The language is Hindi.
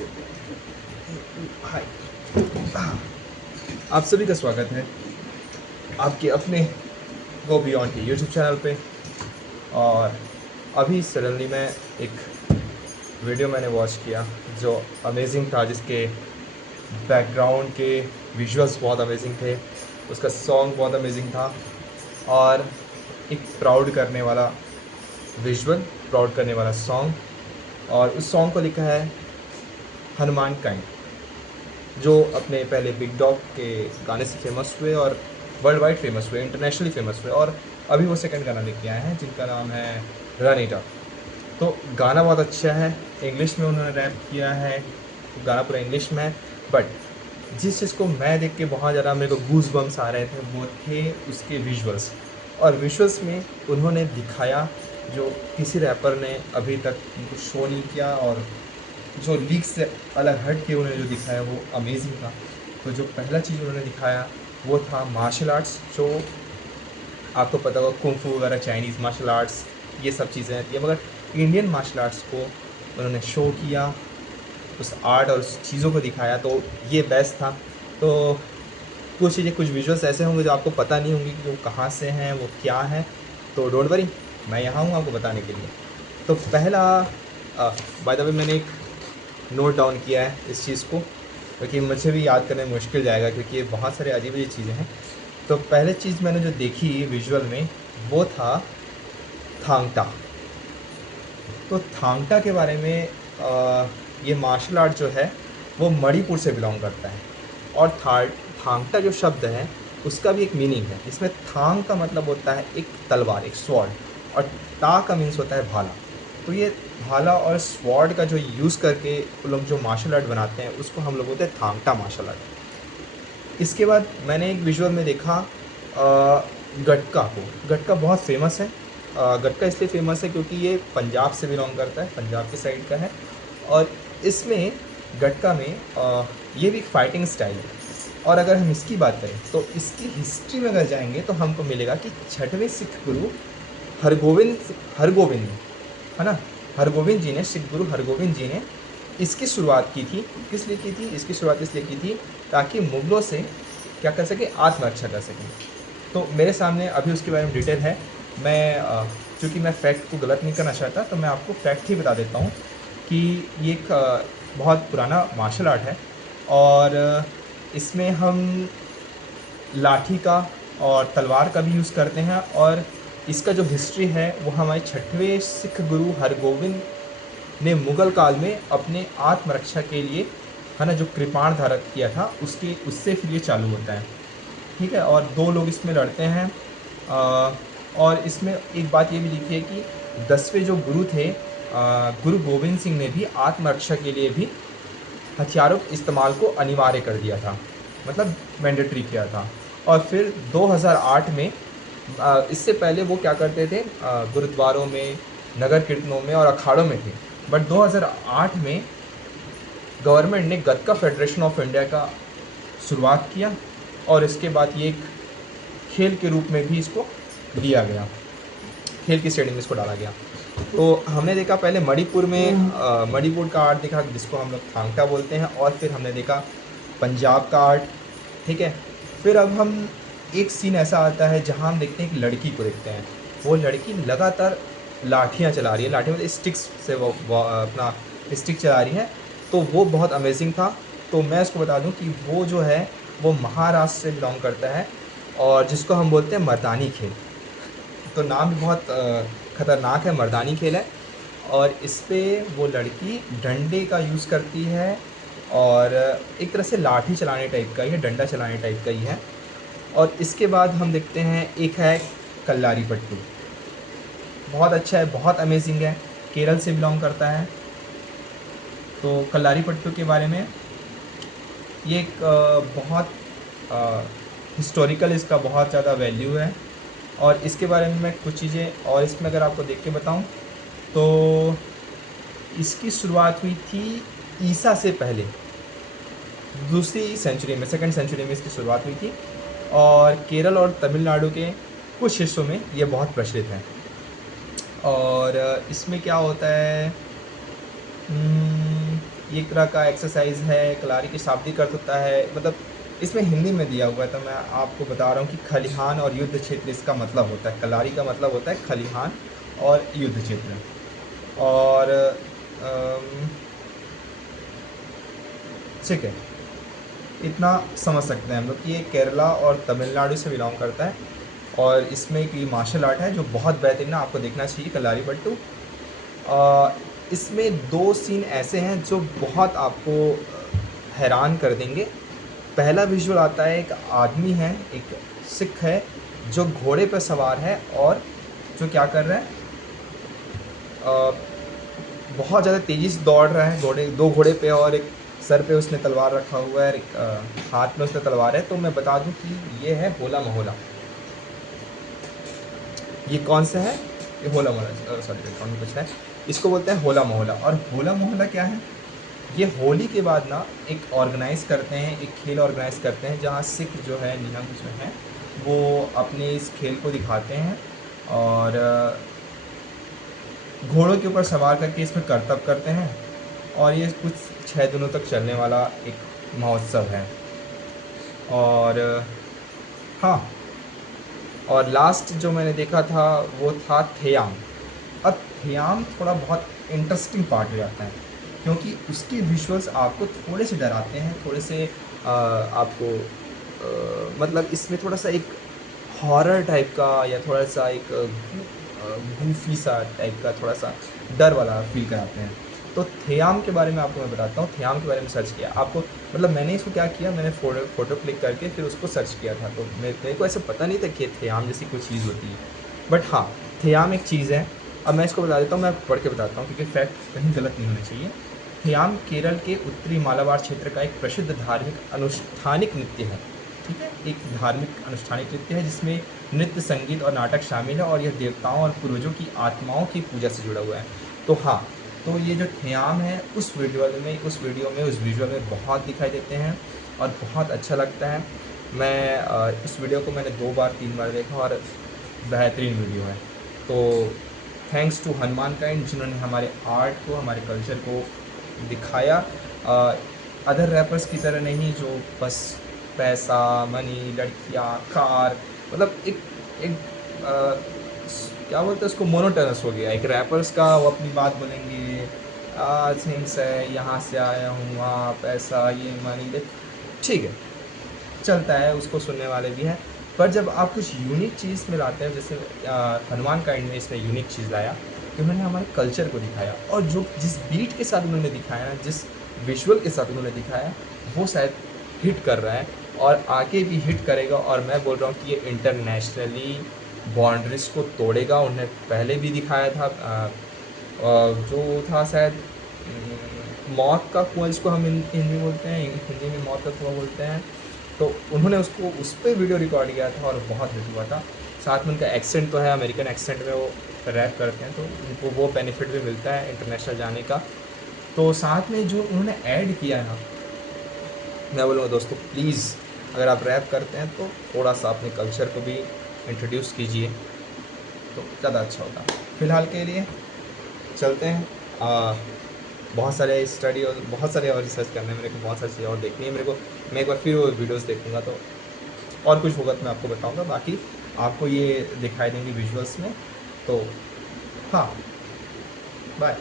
से हाय, आप सभी का स्वागत है आपके अपने गो बियॉन्ड के यूट्यूब चैनल पे। और अभी सडनली मैं एक वीडियो मैंने वॉच किया जो अमेजिंग था, जिसके बैकग्राउंड के विजुअल्स बहुत अमेजिंग थे, उसका सॉन्ग बहुत अमेजिंग था और एक प्राउड करने वाला विजुअल, प्राउड करने वाला सॉन्ग। और उस सॉन्ग को लिखा है हनुमान काइंड, जो अपने पहले बिग डॉग के गाने से फेमस हुए और वर्ल्ड वाइड फेमस हुए, इंटरनेशनली फेमस हुए। और अभी वो सेकंड गाना लेके आए हैं जिनका नाम है रन इट अप। तो गाना बहुत अच्छा है, इंग्लिश में उन्होंने रैप किया है, तो गाना पूरा इंग्लिश में है। बट जिस चीज़ को मैं देख के बहुत ज़्यादा मेरे को गूज बम्स आ रहे थे वो थे उसके विजुअल्स। और विजुअल्स में उन्होंने दिखाया जो किसी रैपर ने अभी तक उनको शो नहीं किया, और जो लीग से अलग हट के उन्होंने जो दिखाया वो अमेजिंग था। तो जो पहला चीज़ उन्होंने दिखाया वो था मार्शल आर्ट्स। जो आपको पता होगा कुंग फू वगैरह, चाइनीज़ मार्शल आर्ट्स, ये सब चीज़ें रहती है, मगर इंडियन मार्शल आर्ट्स को उन्होंने शो किया, उस आर्ट और उस चीज़ों को दिखाया, तो ये बेस्ट था। तो कुछ चीज़ें, कुछ विजुअल्स ऐसे होंगे जो आपको पता नहीं होंगे कि वो कहाँ से हैं, वो क्या हैं। तो डोंट वरी, मैं यहाँ हूँ आपको बताने के लिए। तो पहला, बाय द वे, मैंने एक नोट डाउन किया है इस चीज़ को, क्योंकि मुझे भी याद करने में मुश्किल जाएगा, क्योंकि ये बहुत सारे अजीब अजीब चीज़ें हैं। तो पहले चीज़ मैंने जो देखी विजुअल में वो था थांगटा। तो थांगटा के बारे में, ये मार्शल आर्ट जो है वो मणिपुर से बिलोंग करता है। और थांगटा जो शब्द है उसका भी एक मीनिंग है। इसमें थांग का मतलब होता है एक तलवार, एक स्वॉर्ड, और टा का मीन्स होता है भाला। तो ये भाला और स्वॉर्ड का जो यूज़ करके वो लोग जो मार्शल आर्ट बनाते हैं उसको हम लोग बोलते हैं थांगटा मार्शल आर्ट। इसके बाद मैंने एक विजुअल में देखा गटका को। गटका बहुत फेमस है। गटका इसलिए फेमस है क्योंकि ये पंजाब से बिलोंग करता है, पंजाब के साइड का है। और इसमें गटका में ये भी एक फाइटिंग स्टाइल है। और अगर हम इसकी बात करें तो इसकी हिस्ट्री में अगर जाएंगे तो हमको मिलेगा कि छठवें सिख गुरु हरगोविंद हरगोविंद है ना, हरगोविंद जी ने, सिख गुरु हरगोविंद जी ने इसकी शुरुआत की थी। किस लिए की थी इसकी शुरुआत? इसलिए की थी ताकि मुग़लों से क्या कर सके, आत्मरक्षा कर सकें। तो मेरे सामने अभी उसके बारे में डिटेल है। मैं चूँकि मैं फैक्ट को गलत नहीं करना चाहता, तो मैं आपको फैक्ट ही बता देता हूँ कि ये एक बहुत पुराना मार्शल आर्ट है। और इसमें हम लाठी का और तलवार का भी यूज़ करते हैं। और इसका जो हिस्ट्री है वो हमारे छठवें सिख गुरु हरगोविंद ने मुग़ल काल में अपने आत्मरक्षा के लिए, है ना, जो कृपाण धारण किया था उससे फिर ये चालू होता है। ठीक है। और दो लोग इसमें लड़ते हैं। और इसमें एक बात ये भी लिखी है कि 10वें जो गुरु थे, गुरु गोविंद सिंह ने भी आत्मरक्षा के लिए भी हथियारों के इस्तेमाल को अनिवार्य कर दिया था, मतलब मैंडेटरी किया था। और फिर 2008 में, इससे पहले वो क्या करते थे, गुरुद्वारों में, नगर कीर्तनों में और अखाड़ों में थे। बट 2008 में गवर्नमेंट ने गतका फेडरेशन ऑफ इंडिया का शुरुआत किया, और इसके बाद ये एक खेल के रूप में भी इसको लिया गया, खेल की श्रेणी में इसको डाला गया। तो हमने देखा पहले मणिपुर में, मणिपुर का आर्ट देखा जिसको हम लोग थांगटा बोलते हैं, और फिर हमने देखा पंजाब का आर्ट। ठीक है। फिर अब हम एक सीन ऐसा आता है जहाँ हम देखते हैं एक लड़की को देखते हैं। वो लड़की लगातार लाठियाँ चला रही है, लाठी मतलब स्टिक्स से वो अपना स्टिक चला रही है। तो वो बहुत अमेजिंग था। तो मैं उसको बता दूं कि वो जो है वो महाराष्ट्र से बिलोंग करता है, और जिसको हम बोलते हैं मर्दानी खेल। तो नाम भी बहुत ख़तरनाक है, मर्दानी खेल है। और इस पे वो लड़की डंडे का यूज़ करती है, और एक तरह से लाठी चलाने टाइप का ही है, डंडा चलाने टाइप का ही है। और इसके बाद हम देखते हैं एक है कल्लारी पट्टू। बहुत अच्छा है, बहुत अमेजिंग है, केरल से बिलोंग करता है। तो कल्लारी पट्टू के बारे में, ये एक बहुत हिस्टोरिकल, इसका बहुत ज़्यादा वैल्यू है। और इसके बारे में मैं कुछ चीज़ें और इसमें अगर आपको देख के बताऊं तो इसकी शुरुआत हुई थी ईसा से पहले, दूसरी सेंचुरी में, सेकंड सेंचुरी में इसकी शुरुआत हुई थी। और केरल और तमिलनाडु के कुछ हिस्सों में ये बहुत प्रचलित है। और इसमें क्या होता है, ये एक तरह का एक्सरसाइज है, कलारी की शाब्दिक अर्थ होता है, मतलब इसमें हिंदी में दिया हुआ है, तो मैं आपको बता रहा हूँ कि खलिहान और युद्ध क्षेत्र इसका मतलब होता है। कलारी का मतलब होता है खलिहान और युद्ध क्षेत्र। और ठीक है, इतना समझ सकते हैं हम लोग कि ये केरला और तमिलनाडु से बिलोंग करता है। और इसमें एक ये मार्शल आर्ट है जो बहुत बेहतरीन है, आपको देखना चाहिए, कलारी पट्टू। इसमें 2 सीन ऐसे हैं जो बहुत आपको हैरान कर देंगे। पहला विजुअल आता है, एक आदमी है, एक सिख है जो घोड़े पर सवार है और जो क्या कर रहा है, अ, बहुत ज़्यादा तेज़ी से दौड़ रहा है, 2 घोड़े पे, और एक सर पे उसने तलवार रखा हुआ है, एक हाथ में उसने तलवार है। तो मैं बता दूं कि ये है होला मोहल्ला। ये कौन सा है? ये होला मोहल्ला, सॉरी बैकग्राउंड में कुछ है, इसको बोलते हैं होला मोहल्ला। और होला मोहल्ला क्या है? ये होली के बाद ना एक ऑर्गेनाइज़ करते हैं, एक खेल ऑर्गेनाइज़ करते हैं जहाँ सिख जो है, निहंग जो हैं, वो अपने इस खेल को दिखाते हैं और घोड़ों के ऊपर सवार करके इसमें करतब करते हैं। और ये कुछ 6 दिनों तक चलने वाला एक महोत्सव है। और हाँ, और लास्ट जो मैंने देखा था वो था थेयांग। अब थेयांग थोड़ा बहुत इंटरेस्टिंग पार्ट हो जाता है, क्योंकि उसके विजुअल्स आपको थोड़े से डराते हैं, थोड़े से आपको मतलब इसमें थोड़ा सा एक हॉरर टाइप का, या थोड़ा सा एक गूफी सा टाइप का, थोड़ा सा डर वाला फील कराते हैं। तो थेयाम के बारे में आपको मैं बताता हूँ। थेयाम के बारे में सर्च किया आपको, मतलब मैंने इसको क्या किया, मैंने फ़ोटो क्लिक करके फिर उसको सर्च किया था। तो मेरे को ऐसा पता नहीं था कि थेयाम जैसी कोई चीज़ होती है, बट हाँ, थेयाम एक चीज़ है। अब मैं इसको बता देता हूँ, मैं पढ़ के बताता हूँ क्योंकि फैक्ट कहीं गलत नहीं होने चाहिए। थेयाम केरल के उत्तरी मालाबार क्षेत्र का एक प्रसिद्ध धार्मिक अनुष्ठानिक नृत्य है। ठीक है, एक धार्मिक अनुष्ठानिक नृत्य है जिसमें नृत्य, संगीत और नाटक शामिल है, और यह देवताओं और पूर्वजों की आत्माओं की पूजा से जुड़ा हुआ है। तो हाँ, तो ये जो थेयाम है उस वीडियो में, उस विजुअल में बहुत दिखाई देते हैं और बहुत अच्छा लगता है। मैं इस वीडियो को मैंने 2 बार 3 बार देखा और बेहतरीन वीडियो है। तो थैंक्स टू हनुमान काइंड जिन्होंने हमारे आर्ट को, हमारे कल्चर को दिखाया। अदर रैपर्स की तरह नहीं जो बस पैसा, मनी, लड़कियाँ, कार, मतलब एक क्या बोलते हैं उसको, मोनोटोनस हो गया एक रैपर्स का। वो अपनी बात बोलेंगे, थिंग्स है, यहाँ से आया हूँ, वहाँ पैसा, ये मनी, ठीक है, चलता है, उसको सुनने वाले भी हैं। पर जब आप कुछ यूनिक चीज़ में लाते हैं, जैसे हनुमान काइंड में इसमें यूनिक चीज़ लाया कि उन्होंने हमारे कल्चर को दिखाया, और जो जिस बीट के साथ उन्होंने दिखाया ना, जिस विजुअल के साथ उन्होंने दिखाया, वो शायद हिट कर रहा है और आगे भी हिट करेगा। और मैं बोल रहा हूँ कि ये इंटरनेशनली बाउंड्रीज को तोड़ेगा। उन्हें पहले भी दिखाया था जो था शायद मौत का कुआं, जिसको हम हिंदी बोलते हैं, हिंदी में मौत का कुआं बोलते हैं। तो उन्होंने उसको, उस पर वीडियो रिकॉर्ड किया था और बहुत हिट हुआ था। साथ में उनका एक्सेंट तो है, अमेरिकन एक्सेंट में वो रैप करते हैं, तो उनको वो बेनिफिट भी मिलता है इंटरनेशनल जाने का। तो साथ में जो उन्होंने ऐड किया है, मैं बोलूँगा दोस्तों प्लीज़, अगर आप रैप करते हैं तो थोड़ा सा अपने कल्चर को भी इंट्रोड्यूस कीजिए, तो ज़्यादा अच्छा होगा। फ़िलहाल के लिए चलते हैं। बहुत सारे स्टडी और बहुत सारे और रिसर्च करने हैं मेरे को, बहुत सारी चीज़ें और देखनी है मेरे को। मैं एक बार फिर वो वीडियोस देखूँगा, तो और कुछ होगा तो मैं आपको बताऊँगा। बाकी आपको ये दिखाई देंगे विजुअल्स में। तो हाँ, बाय।